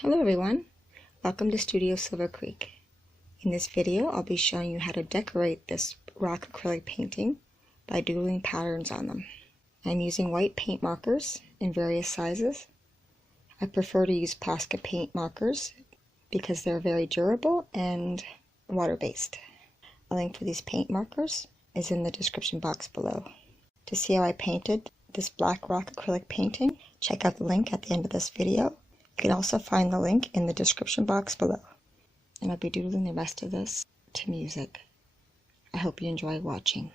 Hello everyone, welcome to Studio Silver Creek. In this video I'll be showing you how to decorate this rock acrylic painting by doodling patterns on them. I'm using white paint markers in various sizes. I prefer to use Posca paint markers because they're very durable and water-based. A link for these paint markers is in the description box below. To see how I painted this black rock acrylic painting, check out the link at the end of this video. You can also find the link in the description box below. And I'll be doodling the rest of this to music. I hope you enjoy watching.